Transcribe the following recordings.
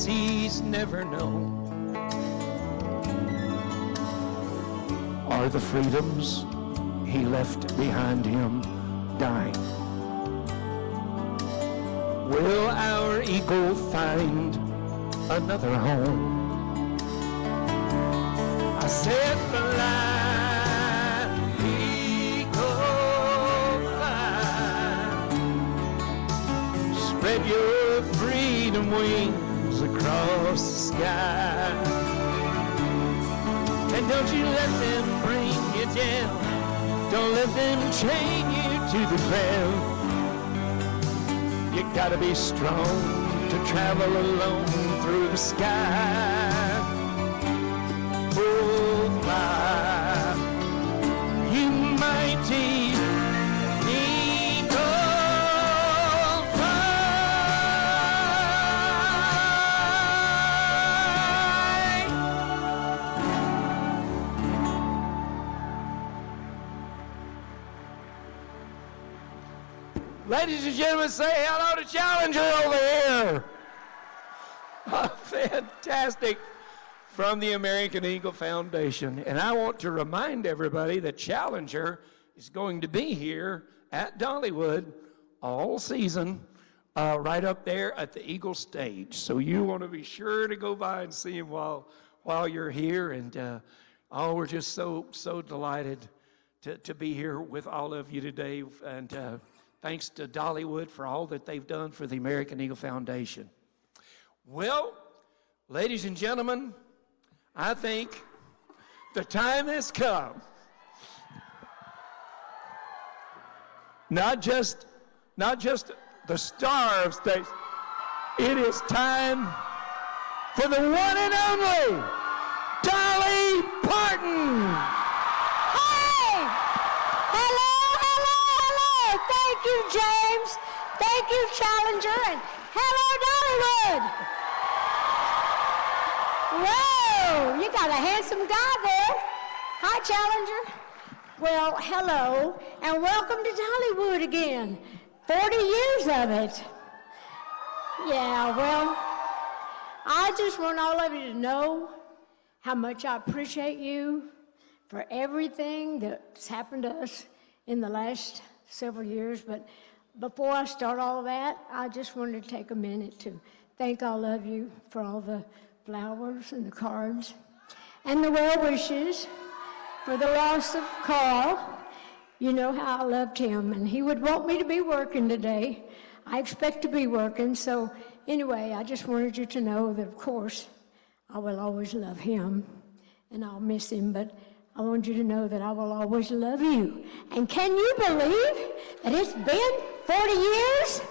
as he's never known are the freedoms he left behind him dying. Will our eagle find another home? I said fly, eagle, fly. Spread your freedom wings across the sky. And don't you let them bring you down. Don't let them chain you to the ground. You gotta be strong to travel alone through the sky. Oh, fly, you mighty eagle, fly. Ladies and gentlemen, say hello to Challenger over here. Oh, fantastic. From the American Eagle Foundation. And I want to remind everybody that Challenger is going to be here at Dollywood all season, right up there at the Eagle stage. So you want to be sure to go by and see him while you're here. And we're just so delighted to be here with all of you today. And thanks to Dollywood for all that they've done for the American Eagle Foundation. Well, ladies and gentlemen, I think the time has come. Not just the star of stage. It is time for the one and only Dolly Parton. Hey! Hello! Thank you, James. Thank you, Challenger. And hello, Dollywood. Whoa, you got a handsome guy there. Hi, Challenger. Well, hello, and welcome to Dollywood again. 40 years of it. Yeah, well, I just want all of you to know how much I appreciate you for everything that's happened to us in the last several years. But before I start all of that, I just wanted to take a minute to thank all of you for all the flowers and the cards and the well wishes for the loss of Carl. You know how I loved him, and he would want me to be working today. I expect to be working, so anyway, I just wanted you to know that, of course, I will always love him, and I'll miss him, but I want you to know that I will always love you. And can you believe that it's been 40 years?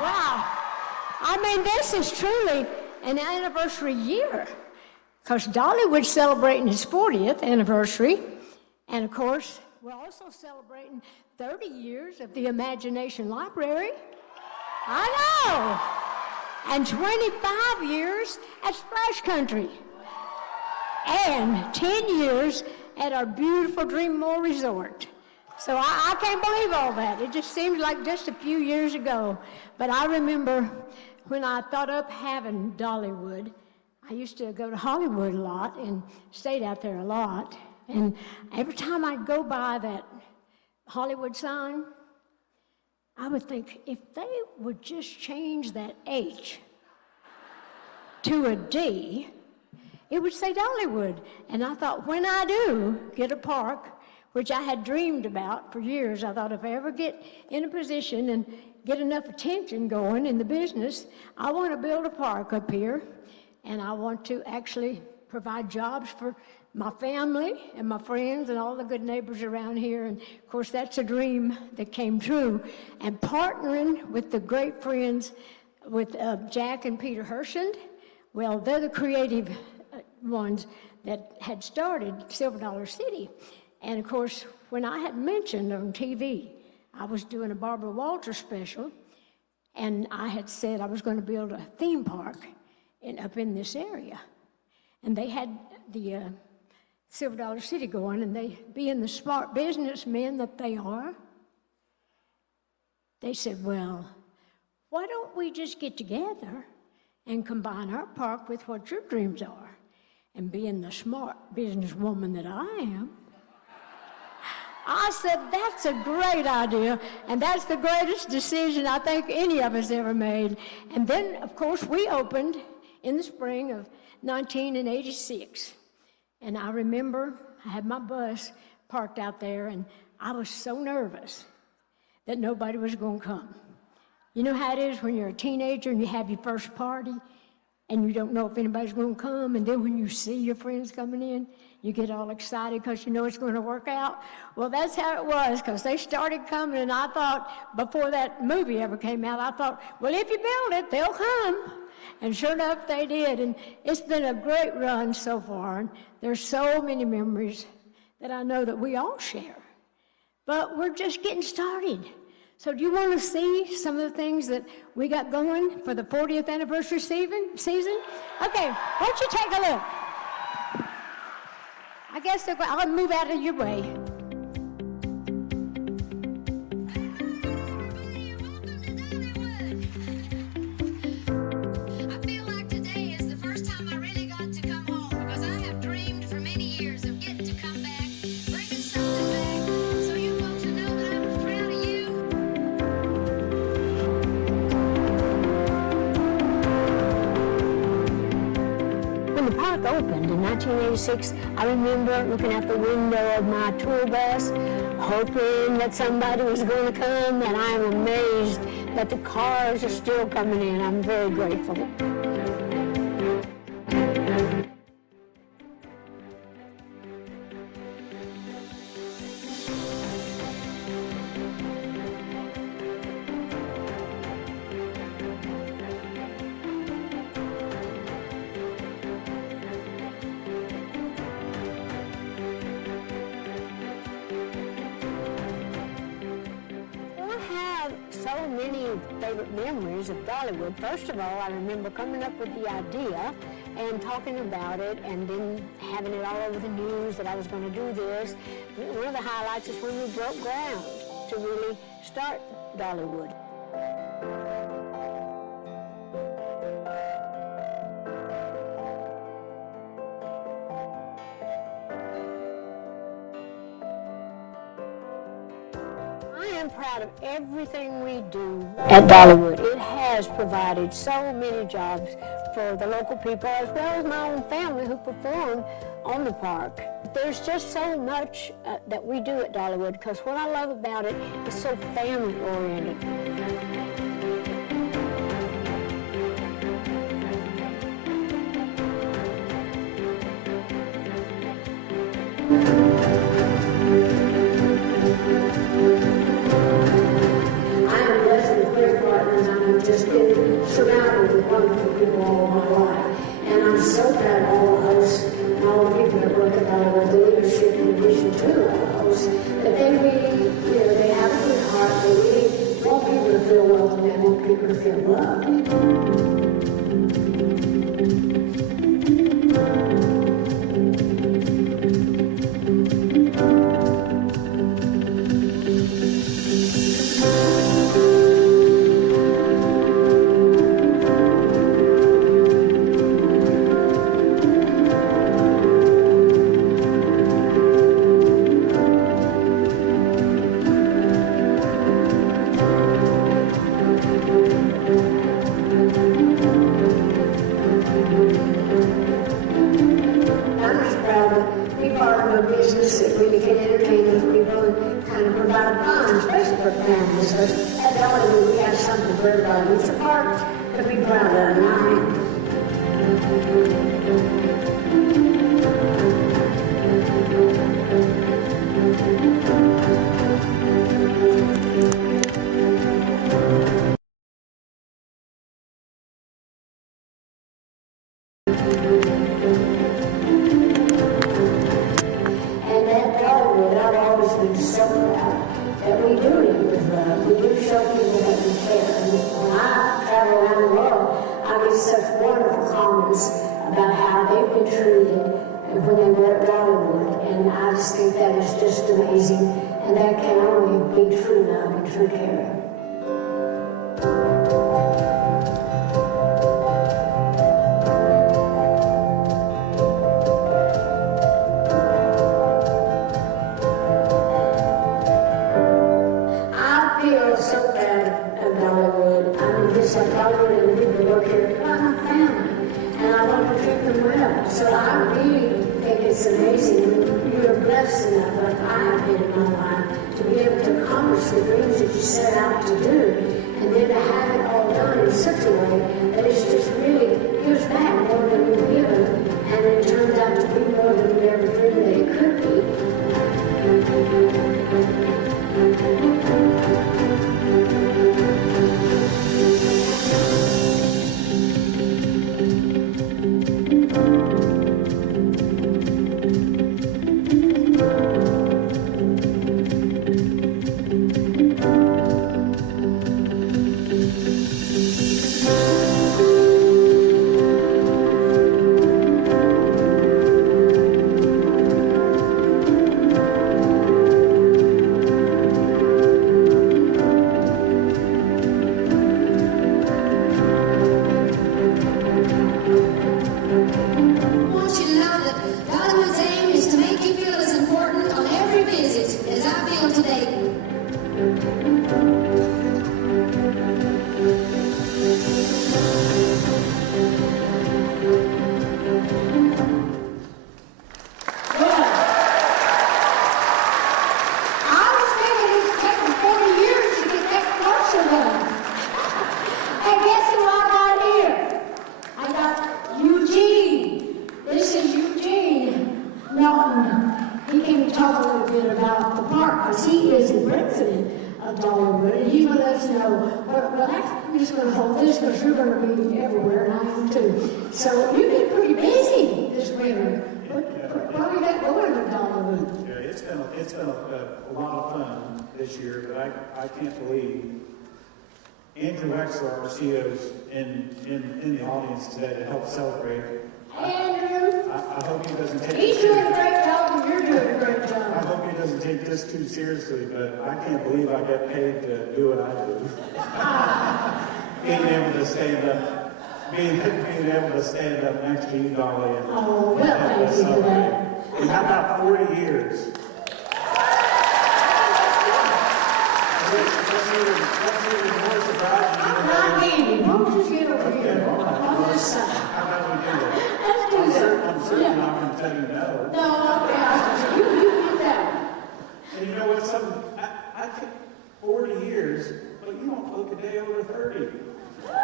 Wow. I mean, this is truly an anniversary year, because Dollywood's celebrating its 40th anniversary, and of course, we're also celebrating 30 years of the Imagination Library. I know! And 25 years at Splash Country. And 10 years at our beautiful Dreammore Resort. So I can't believe all that. It just seems like just a few years ago. But I remember when I thought up having Dollywood, I used to go to Hollywood a lot and stayed out there a lot. And every time I'd go by that Hollywood sign, I would think, if they would just change that H to a D, it would say Dollywood. And I thought, when I do get a park, which I had dreamed about for years, I thought if I ever get in a position and get enough attention going in the business, I want to build a park up here, and I want to actually provide jobs for my family and my friends and all the good neighbors around here. And of course, that's a dream that came true. And partnering with the great friends with Jack and Peter Hershend, well, they're the creative ones that had started Silver Dollar City. And of course, when I had mentioned on TV, I was doing a Barbara Walters special, and I had said I was going to build a theme park up in this area. And they had the Silver Dollar City going, and they, being the smart businessmen that they are, they said, well, why don't we just get together and combine our park with what your dreams are. And being the smart businesswoman that I am, I said, that's a great idea, and that's the greatest decision I think any of us ever made. And then, of course, we opened in the spring of 1986. And I remember I had my bus parked out there, and I was so nervous that nobody was going to come. You know how it is when you're a teenager and you have your first party, and you don't know if anybody's going to come, and then when you see your friends coming in, you get all excited because you know it's going to work out. Well, that's how it was, because they started coming, and I thought, before that movie ever came out, I thought, well, if you build it, they'll come. And sure enough, they did, and it's been a great run so far, and there's so many memories that I know that we all share. But we're just getting started. So do you want to see some of the things that we got going for the 40th anniversary season? Okay, why don't you take a look? I guess I'll move out of your way. I feel like today is the first time I really got to come home, because I have dreamed for many years of getting to come back, bringing something back, so you folks will know that I'm proud of you. When the park opened in 1986, I remember looking out the window of my tour bus, hoping that somebody was going to come, and I am amazed that the cars are still coming in. I'm very grateful. So many favorite memories of Dollywood. First of all, I remember coming up with the idea and talking about it, and then having it all over the news that I was going to do this. One of the highlights is when we broke ground to really start Dollywood. I am proud of everything we do at Dollywood. It has provided so many jobs for the local people, as well as my own family who perform on the park. There's just so much that we do at Dollywood, because what I love about it is so family-oriented. Just been surrounded with wonderful people all my life. And I'm so proud of all the hosts and all the people that work at Dollywood, the leadership in addition to the hosts, that they really, they have a good heart. They really want people to feel welcome. They want people to feel loved. It's a part to be proud of, and I am. And at Dollywood, I've always been so proud that we do it with love. We do show people that we care. When I travel around the world, I get such wonderful comments about how they've been treated when they were at Dollywood, and I just think that is just amazing, and that can only be true love and true care. them well. So I really think it's amazing. You're blessed enough, like I have been in my life, to be able to accomplish the dreams that you set out to do, and then to have it all done in such a way that it's just really gives back more than we've given, and it turns out to be more than we ever dreamed that it could be. He is the president of Dollywood, and he's going to let us know. Well, I'm just going to hold this because you're going to be everywhere, and I am too. So you've been pretty busy this winter. What have you got going with Dollywood? Yeah, it's been a lot of fun this year, but I can't believe Andrew Wexler, our CEO, is in the audience today to help celebrate. Andrew. I hope he doesn't take He's doing a great job, and you're doing a great job. I hope he doesn't take this too seriously, but I can't believe I get paid to do what I do. Being able to stand up next to you, Dolly, and well, thank you for that. And how about 40 years? That's even more surprising. Not me. Won't you get over here on this side? How about we do that? Let's do that. I'm certainly not going to tell you no. No, okay. You get that. And you know what? I think 40 years, but you don't look a day over 30. I'm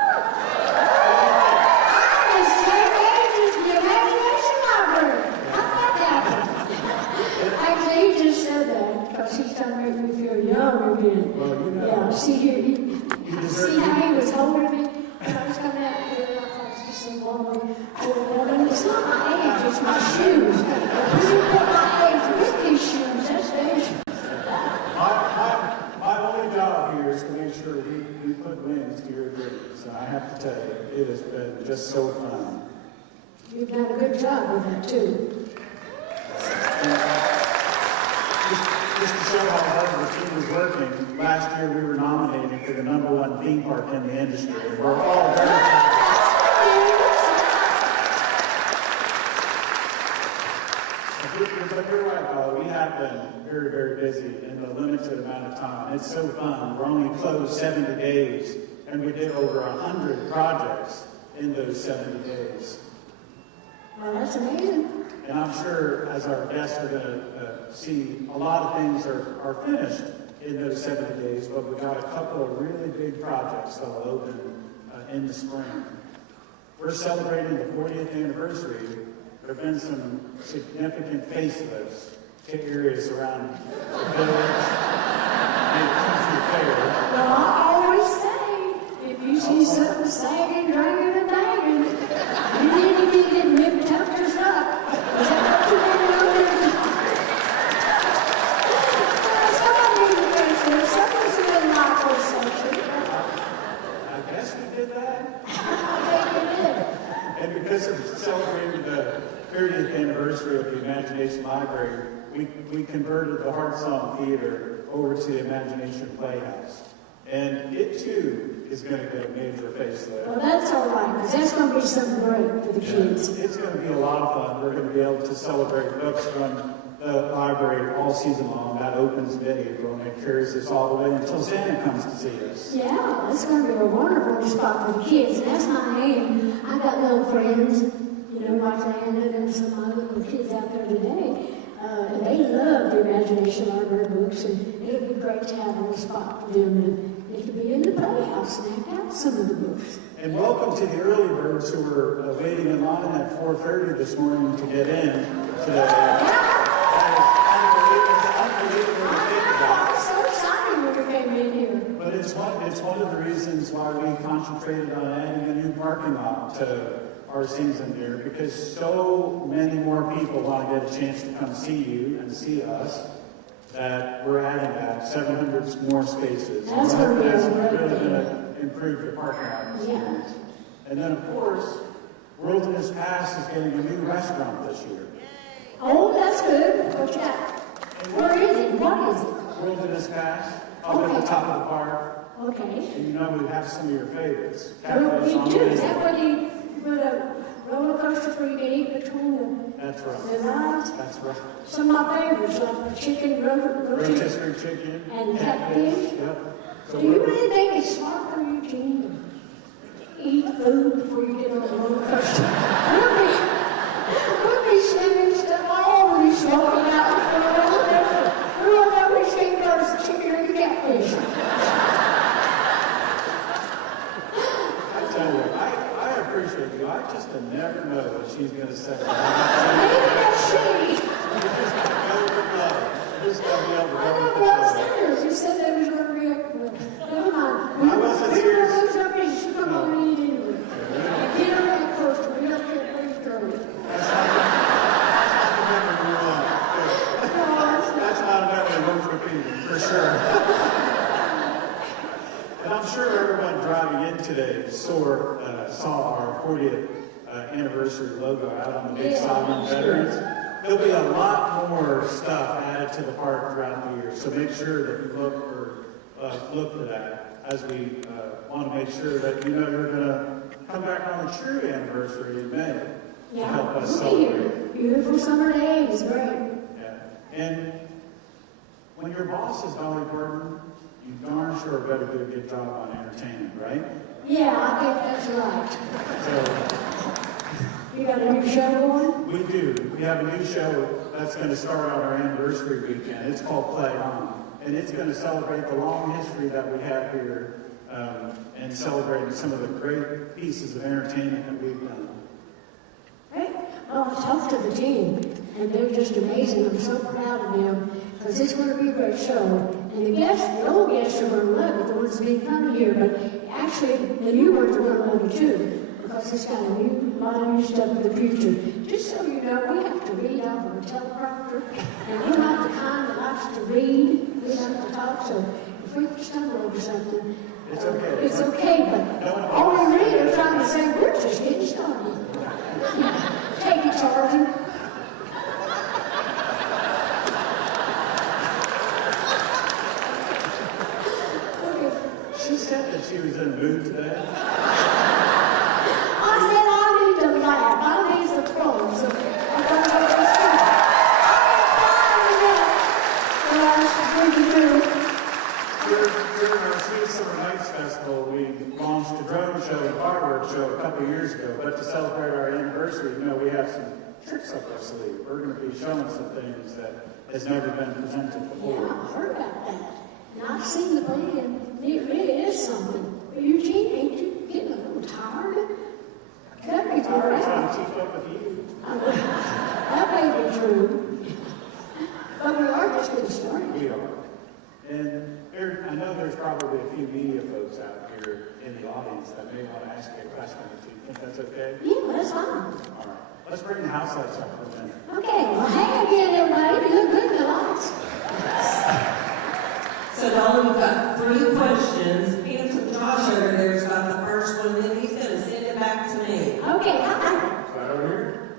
the same age as the Imagination Library. How about that? Actually, he just said that because he's trying to make me feel young again. Well, you know. Yeah, see how he was holding me? I was coming out here and I thought it was just so warm. Well, it's not my age, it's my shoes. When you put my age with these shoes, that's dangerous. My only job here is to make sure we put wins to your dreams. And I have to tell you, it has been just so fun. You've done a good job with that, too. Just to show how hard the team is working, last year we were nominated for the #1 theme park in the industry. We're all very proud. But you're right, Paul. We have been very, very busy in the limited amount of time. It's so fun. We're only closed 70 days, and we did over 100 projects in those 70 days. Well, that's amazing. And I'm sure as our guests are going to see, a lot of things are finished in those 70 days, but we've got a couple of really big projects that will open in the spring. We're celebrating the 40th anniversary. There have been some significant facelifts to areas around the village and country fair. Well, I always say, if you see something sagging, dragging, and banging, you need to be getting them tuckers up. Is that what you've been doing? Somebody in the basement, somebody's doing an awkward section. I guess we did that. I think we did. And because of celebrating the 30th anniversary of the Imagination Library, we converted the Heart Song Theater over to the Imagination Playhouse. And it, too, is going to get a major facelift. Well, that's all right, because that's going to be something great for the kids. It's going to be a lot of fun. We're going to be able to celebrate books from the library all season long. That opens mid-April, and it carries us all the way until Santa comes to see us. Yeah, it's going to be a wonderful spot for the kids, and that's my aim. I got little friends, you know, like the kids out there today. And they love the Imagination Library books, and it'll be great to have a little spot for them to get to be in the playhouse and act out some of the books. And welcome to the early birds who were waiting in line at 4:30 this morning to get in today. I was so excited when we came in here. But it's one of the reasons why we concentrated on adding a new parking lot to our season here, because so many more people want to get a chance to come see you and see us, that we're adding back 700 more spaces. That's going to be That's a great really thing. going to improve the parking lot experience. And then, of course, Wilderness Pass is getting a new restaurant this year. Oh, that's good. Watch out. Where is it? What is it? Wilderness Pass, up at the top of the park. Okay. And you know we have some of your favorites. Well, Cafes you on do. the Is that where you put a roller coasters where you can eat between That's the right. rides? That's right. Some of my favorites, like the chicken, Rotisserie chicken. and catfish. Yep. So Do you we're- really think it's smart for you, Gene, to eat food before you get on the roller coaster? We'll be slinging stuff all over you, smoking out before the roller coaster. We won't know which thing goes, the chicken or the catfish. I tell you, I appreciate you. I just never know what she's going to say. Maybe that's she. You just got to go with love. You just got to be able to I go know with Bob love. Sanders, you said there was going to be a... Never mind. I wasn't We serious. don't lose our business. You come on and eat anyway. Get on that coaster. We don't care where you throw it. That's not the memory we want. That's not a memory worth repeating, for sure. And I'm sure everyone driving in today saw our 40th anniversary logo out on the big Yeah, sign on sure. veterans. There'll be a lot more stuff added to the park throughout the year, so make sure that you look for that, as we want to make sure that you know you're going to come back on the true anniversary in May to help us we'll be here. celebrate. Beautiful summer day. It's great. Yeah. And when your boss is Dolly Parton, you darn sure better do a good job on entertainment, right? Yeah, I think that's right. So You got a new show going? we do. We have a new show that's going to start on our anniversary weekend. It's called Play On. And it's going to celebrate the long history that we have here and celebrating some of the great pieces of entertainment that we've done. Right? Well, I talked to the team, and they're just amazing. I'm so proud of them, because it's going to be a great show. And the guests, the old guests are going to love it, the ones that have been coming here, but actually, the new ones are going to love it too, because it's got a lot of new stuff for the future. Just so you know, we have to read off of a teleprompter, and we're not the kind that likes to read. We have to talk, so if we stumble over something, It's okay. it's okay, but all we really are trying to say, we're just getting started. Take it, Sergeant. She said that she was in a mood today. I said I need to laugh. I need the clothes. I'm going to go to sleep. I'm fine with that. During our Sweet Summer Nights Festival, we launched a drone show and fireworks show a couple of years ago. But to celebrate our anniversary, you know, we have some tricks up our sleeve. We're going to be showing some things that has never been presented Yeah, before. I heard about that. And I've seen the plan. It really is something. But Eugene, ain't you getting a little tired? Cut me Sorry, around. trying to keep up with you. That may be true. But we are just getting started. We are. And I know there's probably a few media folks out here in the audience that may want to ask you a question or two. Think that's okay? Yeah, that's fine. All right. Let's bring the house lights up for a minute. Okay, well, hang again, everybody. You look good in the lights. So Dolly, we've got 3 questions. Peter from Josh over there's got the first one, then he's going to send it back to me. Okay, hi. Right over here.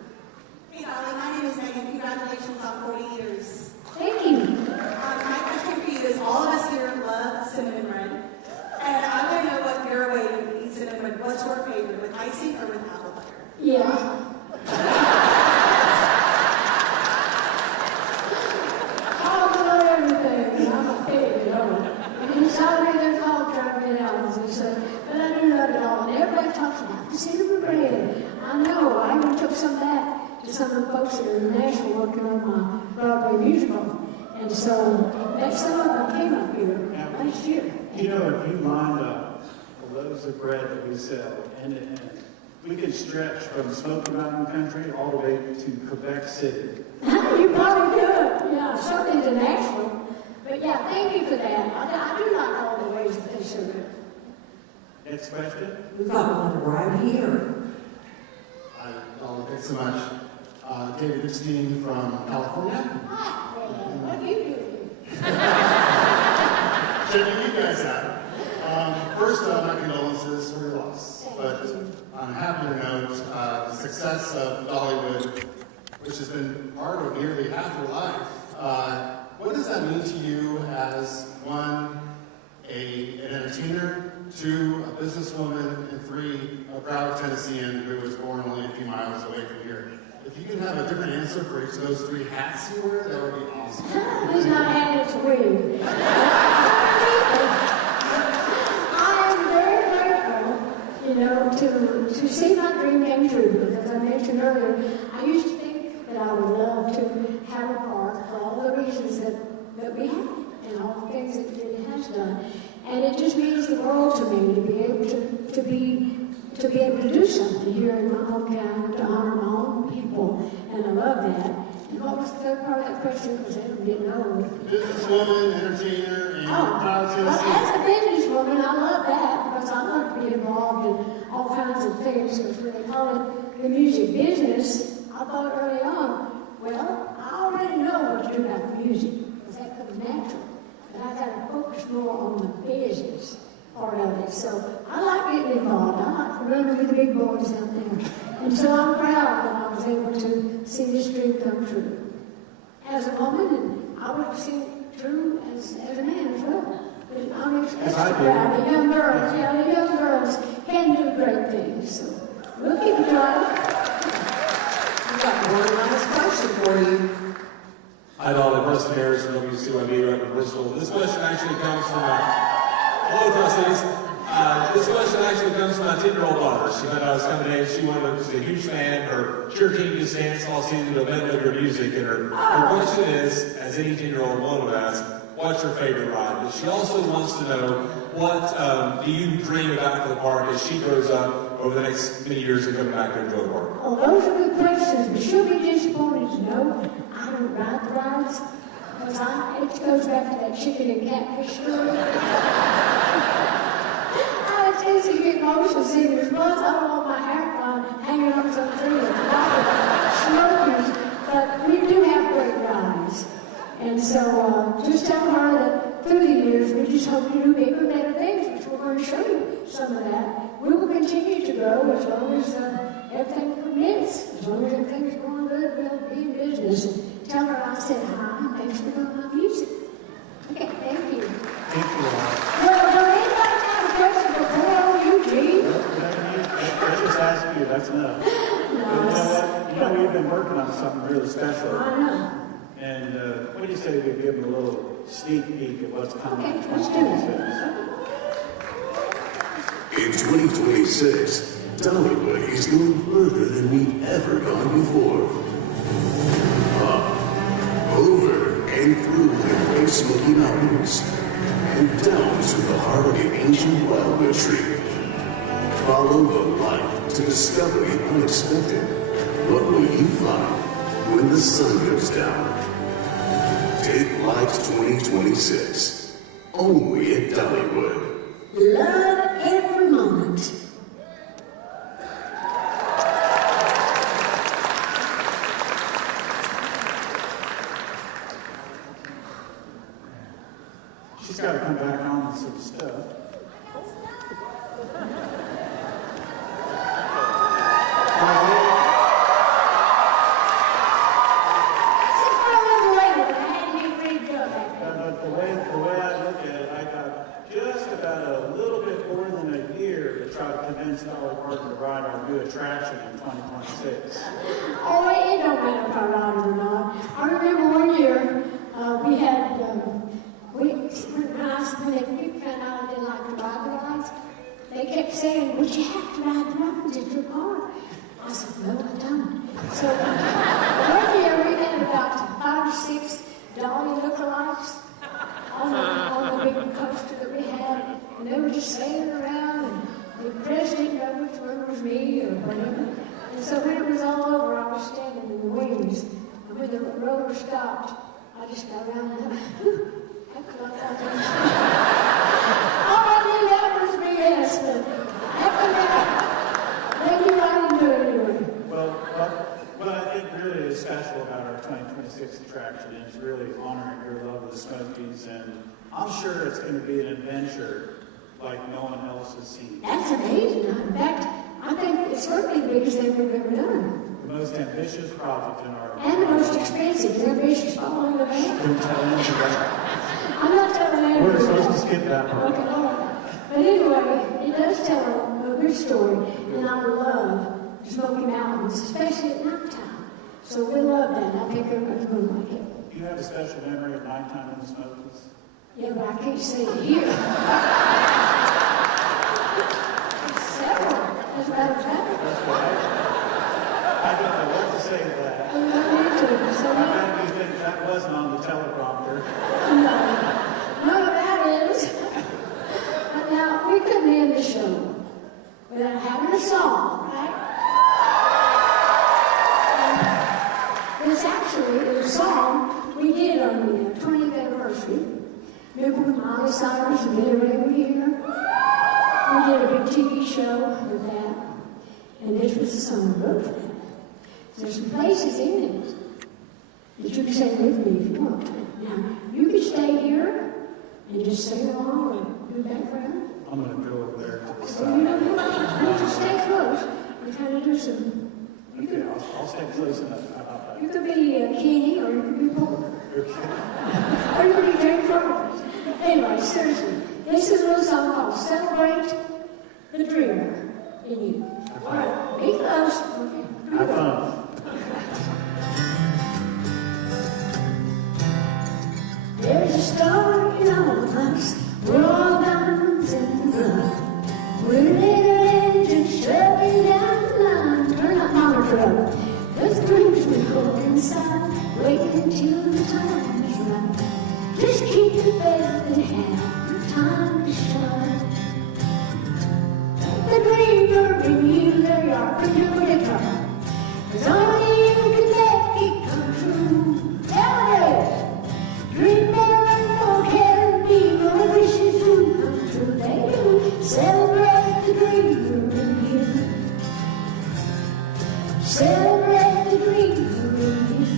Hey Dolly, my name is Megan. Congratulations on 40 years. Thank you. My question for you is, all of us here love cinnamon bread, and I want to know what your way to eat cinnamon bread. What's your favorite, with icing or with apple butter? Yeah. I love everything. I'm a pig, you know. And it's already their fault trying to get out, as they say. But I do love it all. And everybody talks about the cinnamon bread. I know. I even took some of that to some of the folks that are in Nashville working on my Broadway musical. And so some of them came up here last year. You know, if you lined up the loaves of bread that we sell end to end, we could stretch from Smoky Mountain Country all the way to Quebec City. You probably could, yeah, certainly to Nashville. But yeah, thank you for that. I do like all the ways that they serve it. Next question. We've got one right here. Hi, thanks so much. David Epstein from California. Hi, what do you do? Checking you guys out. First, my condolences for your loss. But on a happier note, the success of Dollywood, which has been part of nearly half your life, what does that mean to you as one, an entertainer, two, a businesswoman, and three, a proud Tennessean who was born only a few miles away from here? If you could have a different answer for each of those three hats you wear, that would be awesome. He's not having it to win. I am very grateful, you know, to see my dream come true. Because as I mentioned earlier, I used to think that I would love to have a park for all the reasons that we have and all the things that it has done. And it just means the world to me to be able to be able to do something here in my hometown to honor my own people, and I love that. And what was the third part of that question? Because I'm getting old. Businesswoman, entertainer, and proud Well, Tennessee. as a businesswoman, I love that because I love to be involved in all kinds of things. Because when they call it the music business, I thought early on, well, I already know what to do about the music because that comes natural. But I got to focus more on the business part of it. So I like getting involved. I like running with the big boys out there. And so I'm proud that I was able to see this dream come true. As a woman, and I would see it true as a man as well. But I'm extra proud. The young girls, the young girls can do great things. So we'll keep trying. We've got one last question for you. Hi, Dolly. Preston Harris from WCYB right in Bristol. This question actually comes from hello, trustees. This question actually comes from my 10-year-old daughter. She found out I was coming in. She's a huge fan. Her cheer team just danced all season to a medley of her music. And her question is, as any 10-year-old one would ask, what's your favorite ride? But she also wants to know, what do you dream about for the park as she grows up over the next many years and coming back to enjoy the park? Oh, those are good questions, but she'll be disappointed to know I don't ride the rides. Because it goes back to that chicken and catfish story. I was just to get emotional seeing the response. I don't want my hair hanging on some tree with smokers. But we do have great rides. And so just tell her that through the years, we just hope to do bigger and better things, which we're going to show you some of that. We will continue to grow as long as everything permits. As long as everything's going good, we'll be in business. And tell her I said hi, and thanks for doing my music. Okay, thank you. Thank you. Well, does anybody have a question before Eugene? I just asked you, that's enough. But you know what? You know, we've been working on something really special. I know. And what do you say we give them a little sneak peek at what's coming in Okay, let's do it. 2026? In 2026, Dollywood is going further than we've ever gone before. Up, over, and through the Great Smoky Mountains, and down to the heart of the ancient wildwood tree. Follow the light to discover the unexpected. What will you find when the sun goes down? Take Light 2026, only at Dollywood. Love every moment. She's got to come back on with some stuff. The way I look at it, I got just about a little bit more than a year to try to convince Dolly Parton to ride our new attraction in 2026. Oh, it don't matter if I ride it or not. I remember one year we had, when people found out I didn't like to ride the rides, they kept saying, "Would you have to ride the rides at your park?" I said, "No, I don't." So were just sailing around, and the president knew which one was me or whatever. And so when it was all over, I was standing in the wings, and when the roller stopped, I just got around and I knew that was BS, but after that, they knew I didn't do it anyway. Well, what I think really is special about our 2026 attraction is really honoring your love of the Smokies, and I'm sure it's going to be an adventure like no one else has seen. That's amazing. In fact, I think it's going to be the biggest thing we've ever done. The most ambitious project in our And the most expensive. The ambitious following the band. Don't tell anybody that. I'm not telling anybody. We're supposed to skip that part. Okay, all right. But anyway, it does tell a good story, and I love Smoky Mountains, especially at nighttime. So we love that. I think everybody's going to like it. Do you have a special memory of nighttime in the Smokies? Yeah, but I can't say it here. Several, as a matter of fact. That's right. I don't know what to say to that. I bet you think that wasn't on the teleprompter. No, that is. But now, we couldn't end the show without having a song, right? And this actually is a song we did on the 20th anniversary. Remember when Miley Cyrus and Billy Ray were here? We did a big TV show with that, and this was the song we wrote for that. There's some places in it that you can sing with me if you want to. Now, you can stay here and just sing along or do background. I'm going to go over there to the So side. you don't have to just stay close and kind of do some. Okay, I'll stay close enough. How about that? You could be Kenny or you could be Paul. Or you could be Jane Frost. Anyway, seriously, this is a little song called Celebrate the Dreamer in You. All right, be close. Have fun. There's a star in all of us. We're all diamonds in the blood. We're little engines shoving down the line. Turn that monitor up. Those dreams we hold inside. Wait until the time is right. Just keep the faith and have the time to shine. The dreamer in you, there you are. Could you put it up? 'Cause only you can make it come true. Nowadays, dream more and more can be. Your wishes do come true. They do. Celebrate the dreamer in you. Celebrate the dreamer in you.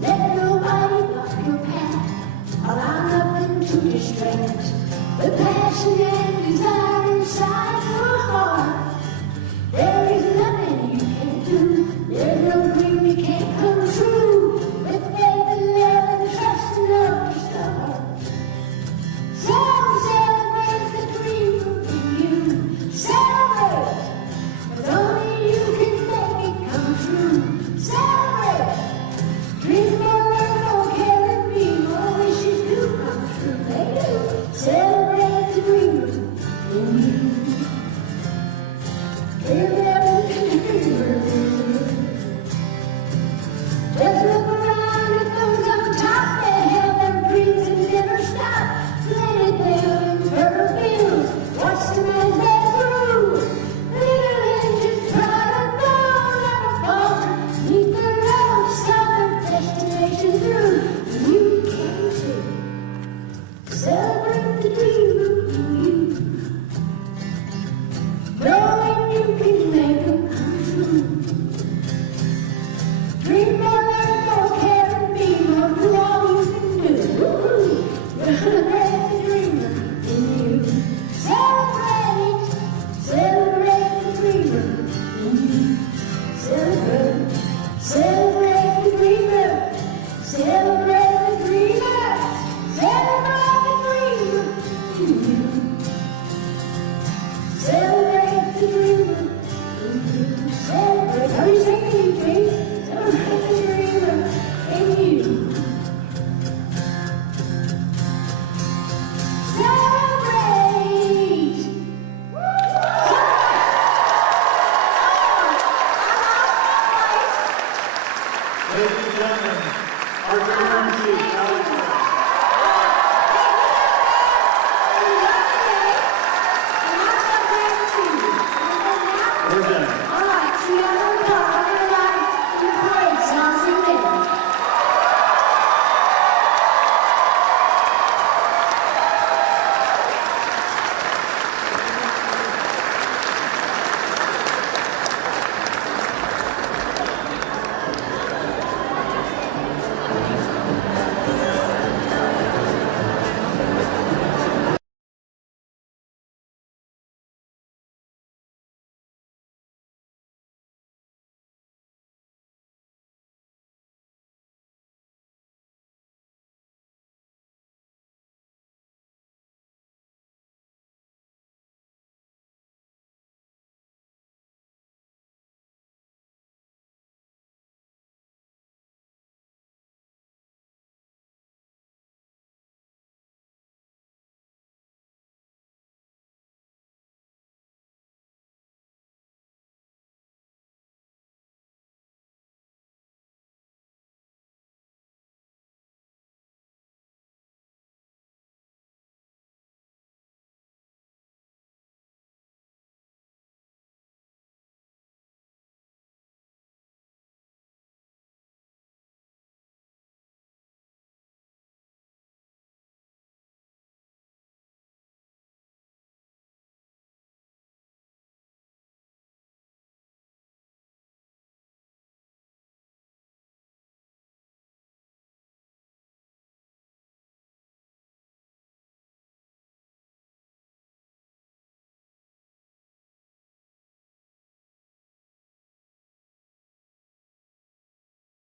Let nobody block your path. Allow nothing to distract the passion and desire inside your heart. There is nothing you can't do. There's no dream you can't come true. With faith and love and trust and love to start. So celebrate the dream in you. Celebrate, 'cause only you can make it come true. Celebrate, dream more and more can be. More wishes do come true. They do. Celebrate the dream in you. Just look around at those on top. They have their dreams and never stop. Planted them in fertile fields. Watch them as they grew. Little engines proud and bold, never falter. Meet their own southern destination through. And you can too. Celebrate the dream in you. Knowing you can make them come true. Dream more and more, care and be more, do all you can do. Woo-hoo. Celebrate the dreamer in you. Celebrate, celebrate the dreamer in you. Celebrate, celebrate the dreamer. Celebrate the dreamer. Celebrate the dreamer in you. Celebrate the dreamer in you. Celebrate. Are you singing, dreamer?